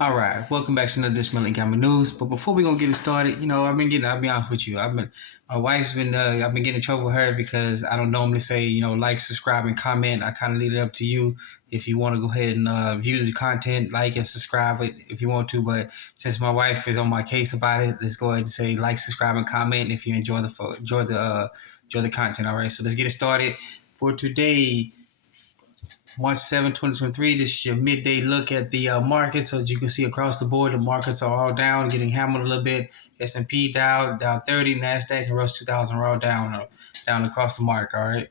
All right, welcome back to another This Million Gamma News. But before we gonna get it started, I'll be honest with you. My wife's been, I've been getting in trouble with her because I don't normally say, like, subscribe, and comment. I kind of leave it up to you if you want to go ahead and view the content, like and subscribe it if you want to. But since my wife is on my case about it, let's go ahead and say like, subscribe, and comment if you enjoy the content. All right, so let's get it started for today. March 7, 2023. This is your midday look at the markets. As you can see across the board, the markets are all down, getting hammered a little bit. S&P Dow 30, NASDAQ, and Russell 2000 are all down across the mark. All right.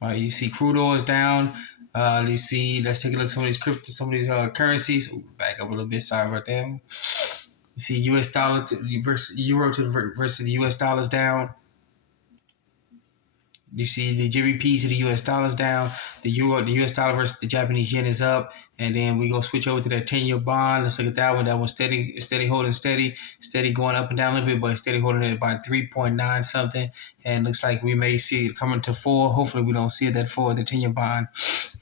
All right. You see crude oil is down. Let's take a look at some of these currencies. Ooh, back up a little bit. Sorry about that. You see U.S. dollar versus euro versus the U.S. dollars down. You see the GBP to the US dollars down, the US dollar versus the Japanese yen is up, and then we go switch over to that 10-year bond. Let's look at that one. That one's steady holding steady going up and down a little bit, but steady holding it by 3.9 something. And looks like we may see it coming to 4. Hopefully we don't see it at 4, the 10-year bond.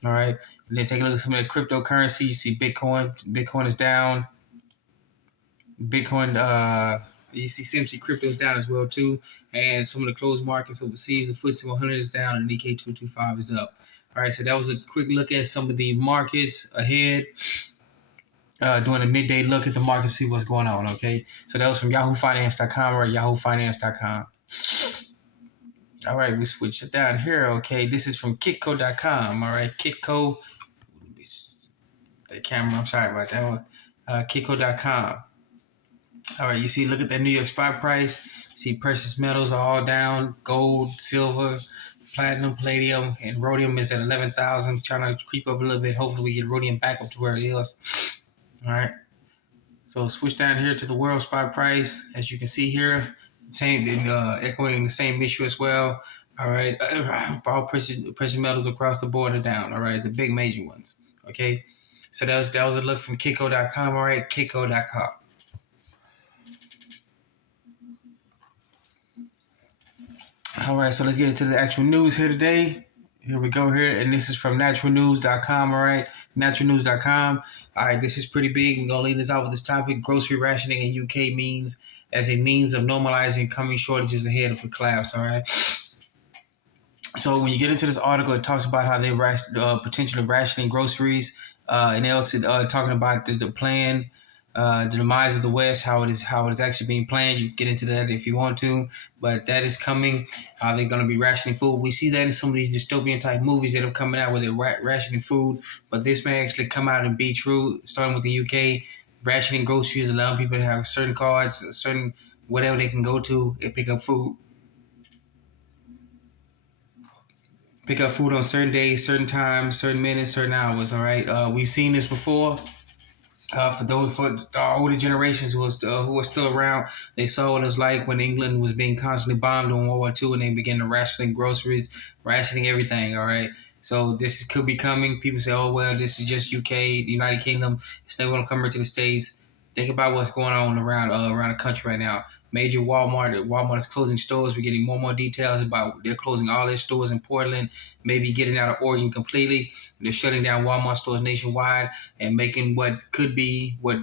All right. And then take a look at some of the cryptocurrency. You see Bitcoin is down. Bitcoin, you see CMC crypto is down as well too, and some of the closed markets overseas, the FTSE 100 is down, and the Nikkei 225 is up. All right, so that was a quick look at some of the markets ahead. Doing a midday look at the market, see what's going on. Okay, so that was from YahooFinance.com or YahooFinance.com. All right, we switch it down here. Okay, this is from Kitco.com. All right, Kitco. The camera. I'm sorry about that one. Kitco.com. All right, you see, look at that New York spot price. See, precious metals are all down. Gold, silver, platinum, palladium, and rhodium is at 11,000. Trying to creep up a little bit. Hopefully, we get rhodium back up to where it is. All right. So switch down here to the world spot price. As you can see here, same echoing the same issue as well. All right. All precious metals across the board are down. All right, the big major ones. Okay. So that was a look from Kitco.com. All right, Kitco.com. All right, so let's get into the actual news here today. Here we go here, and this is from naturalnews.com, all right? Naturalnews.com. All right, this is pretty big. We're going to lead us out with this topic. Grocery rationing in UK means as a means of normalizing coming shortages ahead of a collapse, all right? So when you get into this article, it talks about how they're potentially rationing groceries, and also talking about the plan, the demise of the West, how it is actually being planned. You can get into that if you want to, but that is coming. How they're going to be rationing food. We see that in some of these dystopian type movies that are coming out where they're rationing food, but this may actually come out and be true. Starting with the UK, rationing groceries, allowing people to have certain cards, certain whatever they can go to and pick up food. Pick up food on certain days, certain times, certain minutes, certain hours. All right, we've seen this before. For our older generations who are still around, they saw what it was like when England was being constantly bombed in World War II, and they began to ration groceries, rationing everything. All right, so could be coming. People say, "Oh well, this is just UK, the United Kingdom. It's never going to come here to the States." Think about what's going on around the country right now. Major Walmart is closing stores. We're getting more and more details about they're closing all their stores in Portland, maybe getting out of Oregon completely. They're shutting down Walmart stores nationwide and making what could be what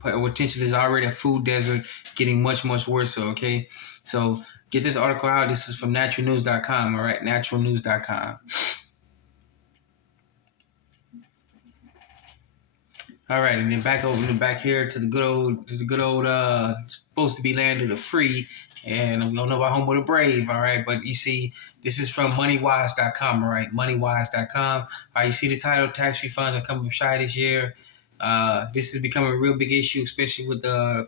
potentially is already a food desert getting much, much worse. So, okay. So get this article out. This is from naturalnews.com. All right. Naturalnews.com. All right, and then back here to the good old supposed to be land of the free, and we don't know about home with the brave. All right, but you see, this is from moneywise.com. All right, moneywise.com. All right, you see the title: tax refunds are coming shy this year. This is becoming a real big issue, especially with the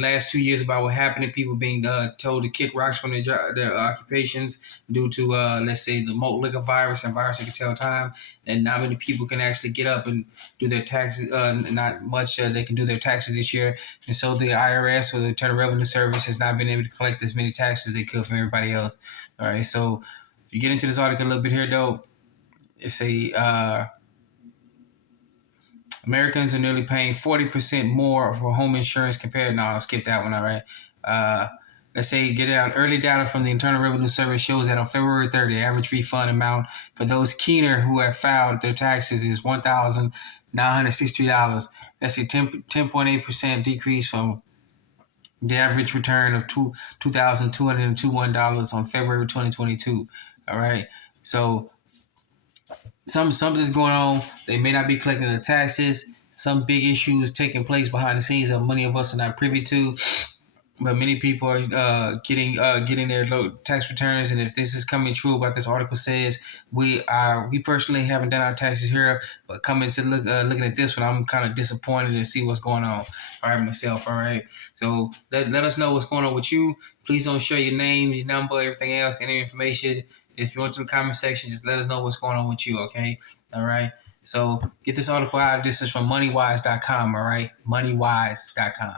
last 2 years about what happened to people being told to kick rocks from their occupations due to, let's say, the malt liquor virus and virus that can tell time. And not many people can actually get up and do their taxes. Not much they can do their taxes this year. And so the IRS or the Internal Revenue Service has not been able to collect as many taxes they could from everybody else. All right. So if you get into this article a little bit here, though, it's Americans are nearly paying 40% more for home insurance compared. No, I'll skip that one. All right. let's say get out early data from the Internal Revenue Service shows that on February 30th, the average refund amount for those keener who have filed their taxes is $1,963. That's a 10.8% decrease from the average return of $2,221 on February 2022. All right. So something's going on. They may not be collecting the taxes. Some big issues taking place behind the scenes that many of us are not privy to. But many people are getting their low tax returns, and if this is coming true, what this article says, we personally haven't done our taxes here, but coming to looking at this one, I'm kind of disappointed to see what's going on. All right, myself. All right, so let us know what's going on with you. Please don't share your name, your number, everything else, any information. If you want to the comment section, just let us know what's going on with you. Okay, all right. So get this article out. This is from moneywise.com. All right, moneywise.com.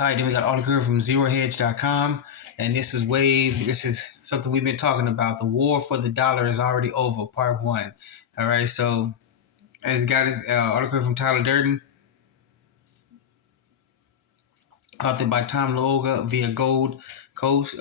All right, then we got an article from zerohedge.com, and this is something we've been talking about. The war for the dollar is already over, part 1. All right, so it's got this article from Tyler Durden, authored by Tom Luongo via Gold Coast,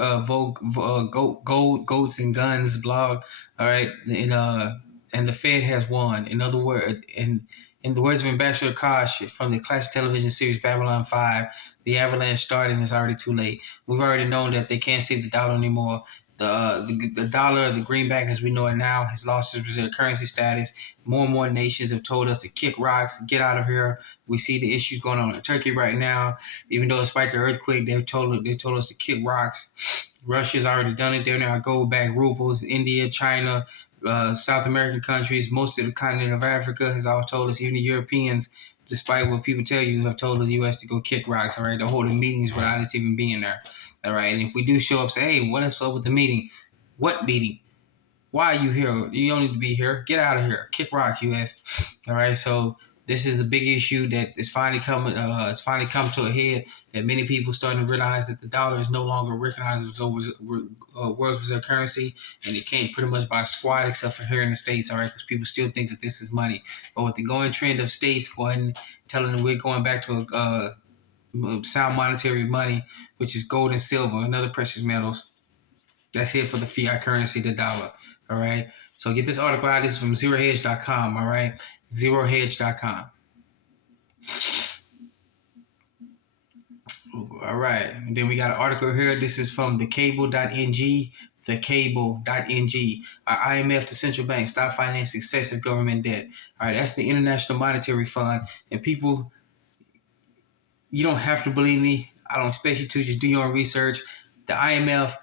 Goats and Guns blog. All right, and the Fed has won. In other words, in the words of Ambassador Kosh from the classic television series Babylon 5, the avalanche started and it's already too late. We've already known that they can't save the dollar anymore. The dollar, the greenback as we know it now, has lost its reserve currency status. More and more nations have told us to kick rocks, get out of here. We see the issues going on in Turkey right now. Even though despite the earthquake, they told us to kick rocks. Russia's already done it. They're now gold back rubles. India, China, South American countries, most of the continent of Africa has all told us, even the Europeans, despite what people tell you, have told the U.S. to go kick rocks, all right? They're holding meetings without us even being there, all right? And if we do show up, say, hey, what is up with the meeting? What meeting? Why are you here? You don't need to be here. Get out of here. Kick rocks, U.S., all right? So this is the big issue that is finally coming. It's finally come to a head. That many people starting to realize that the dollar is no longer recognized as world's reserve currency, and it can't pretty much buy squat except for here in the States. All right, because people still think that this is money. But with the going trend of states telling them we're going back to a sound monetary money, which is gold and silver and other precious metals. That's it for the fiat currency, the dollar. All right. So get this article out. This is from zerohedge.com. All right. Zerohedge.com. All right. And then we got an article here. This is from thecable.ng. Thecable.ng. IMF to central banks stop financing excessive government debt. All right. That's the International Monetary Fund. And people, you don't have to believe me. I don't expect you to. Just do your own research. The IMF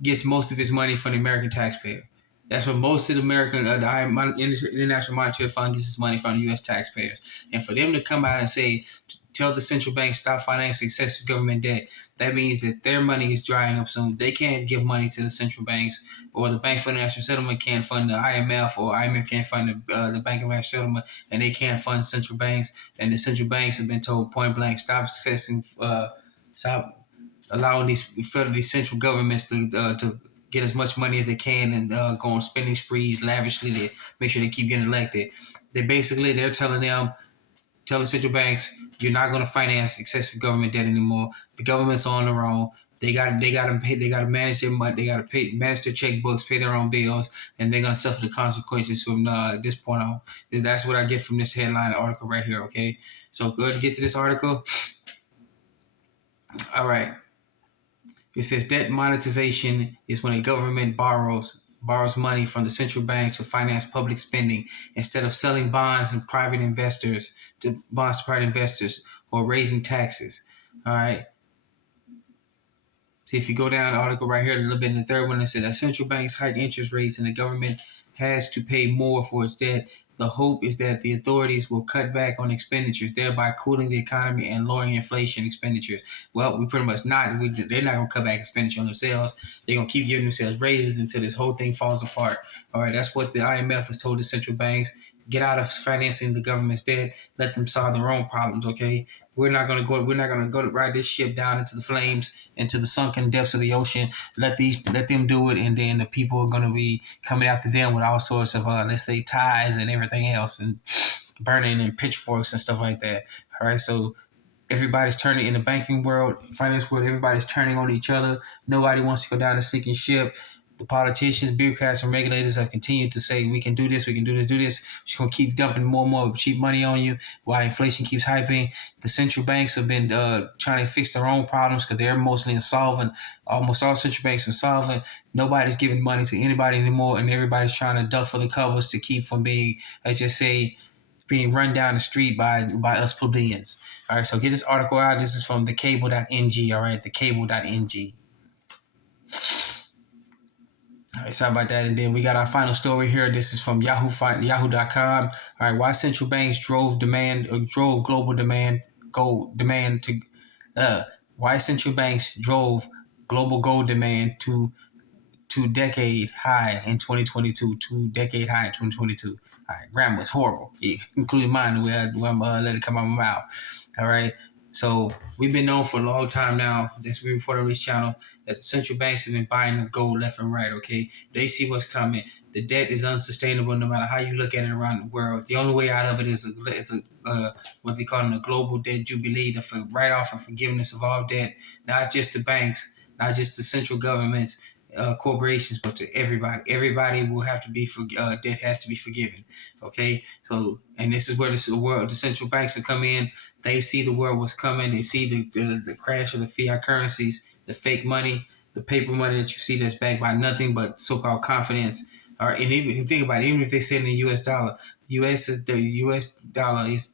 gets most of its money from the American taxpayer. That's what most of the International Monetary Fund gets its money from the U.S. taxpayers. And for them to come out and say, tell the central bank stop financing excessive government debt, that means that their money is drying up soon. They can't give money to the central banks, or the Bank for International Settlement can't fund the IMF, or IMF can't fund the Bank of International Settlement, and they can't fund central banks. And the central banks have been told point blank, stop allowing these central governments to get as much money as they can and go on spending sprees lavishly to make sure they keep getting elected. They're telling the central banks, you're not going to finance excessive government debt anymore. The government's on their own. They got to manage their money. They got to manage their checkbooks, pay their own bills, and they're going to suffer the consequences from this point on. That's what I get from this headline article right here. Okay, so go ahead and get to this article. All right. It says debt monetization is when a government borrows money from the central bank to finance public spending instead of selling bonds to private investors or raising taxes. All right. See, if you go down the article right here a little bit in the third one, it says that central banks hike interest rates and the government has to pay more for its debt. The hope is that the authorities will cut back on expenditures, thereby cooling the economy and lowering inflation expenditures. Well, we pretty much not. They're not going to cut back expenditure on themselves. They're going to keep giving themselves raises until this whole thing falls apart. All right, that's what the IMF has told the central banks. Get out of financing the government's debt. Let them solve their own problems. Okay, we're not going to go to ride this ship down into the flames, into the sunken depths of the ocean. Let them do it, and then the people are going to be coming after them with all sorts of let's say ties and everything else, and burning and pitchforks and stuff like that. All right, so Everybody's turning in the banking world, finance world. Everybody's turning on each other. Nobody wants to go down the sinking ship. The politicians, bureaucrats, and regulators have continued to say, we can do this, we can do this. We're just going to keep dumping more and more cheap money on you while inflation keeps hyping. The central banks have been trying to fix their own problems because they're mostly insolvent. Almost all central banks are insolvent. Nobody's giving money to anybody anymore, and everybody's trying to duck for the covers to keep from being, let's just say, being run down the street by us plebeians. All right, so get this article out. This is from thecable.ng. All right, thecable.ng. All right, sorry about that. And then we got our final story here. This is from Yahoo.com. All right, why central banks drove global demand to why central banks drove global gold demand to decade high in 2022. To decade high in 2022. All right, grammar is horrible, yeah, including mine where I'm let it come out of my mouth. All right. So we've been known for a long time now, as we report on this channel, that the central banks have been buying the gold left and right, okay? They see what's coming. The debt is unsustainable no matter how you look at it around the world. The only way out of it is what they call a global debt jubilee, the write-off and forgiveness of all debt, not just the banks, not just the central governments, corporations, but to everybody. Everybody will have to be debt has to be forgiven. Okay, so and this is where the central banks will come in. They see the world was coming. They see the crash of the fiat currencies, the fake money, the paper money that you see that's backed by nothing but so-called confidence. Or and even think about it, even if they say in the U.S. dollar, the U.S. dollar is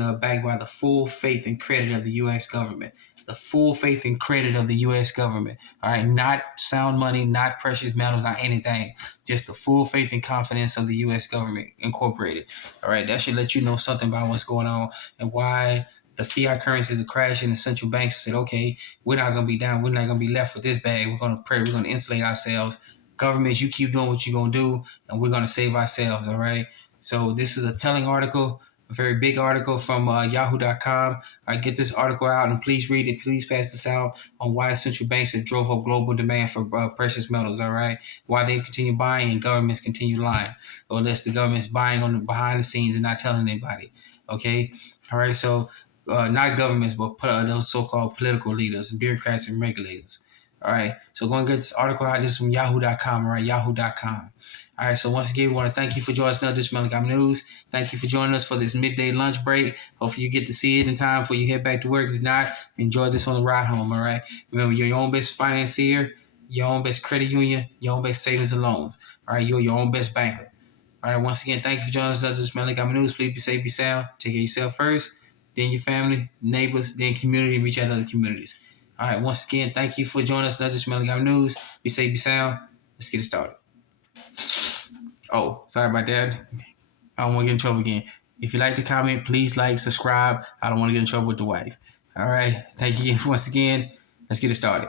backed by the full faith and credit of the U.S. government. The full faith and credit of the U.S. government. All right, not sound money, not precious metals, not anything. Just the full faith and confidence of the U.S. government incorporated. All right, that should let you know something about what's going on and why the fiat currencies are crashing. The central banks said, okay, we're not going to be down. We're not going to be left with this bag. We're going to pray. We're going to insulate ourselves. Governments, you keep doing what you're going to do, and we're going to save ourselves. All right. So this is a telling article. A very big article from Yahoo.com. Get this article out and please read it. Please pass this out on why central banks have drove up global demand for precious metals. All right, why they continue buying and governments continue lying, or unless the government's buying on the behind the scenes and not telling anybody. Okay, all right. So not governments, but those so-called political leaders, bureaucrats, and regulators. All right, so go and get this article out. This is from Yahoo.com. All right, Yahoo.com. All right, so once again, we want to thank you for joining us on this Melicom News. Thank you for joining us for this midday lunch break. Hopefully you get to see it in time before you head back to work. If not, enjoy this on the ride home, all right? Remember, you're your own best financier, your own best credit union, your own best savings and loans, all right? You're your own best banker. All right, once again, thank you for joining us on this Melicom News. Please be safe, be sound. Take care of yourself first, then your family, neighbors, then community, reach out to other communities. All right, once again, thank you for joining us on this Melicom News. Be safe, be sound. Let's get it started. Oh, sorry about that. I don't want to get in trouble again. If you like to comment, please like, subscribe. I don't want to get in trouble with the wife. All right. Thank you once again. Let's get it started.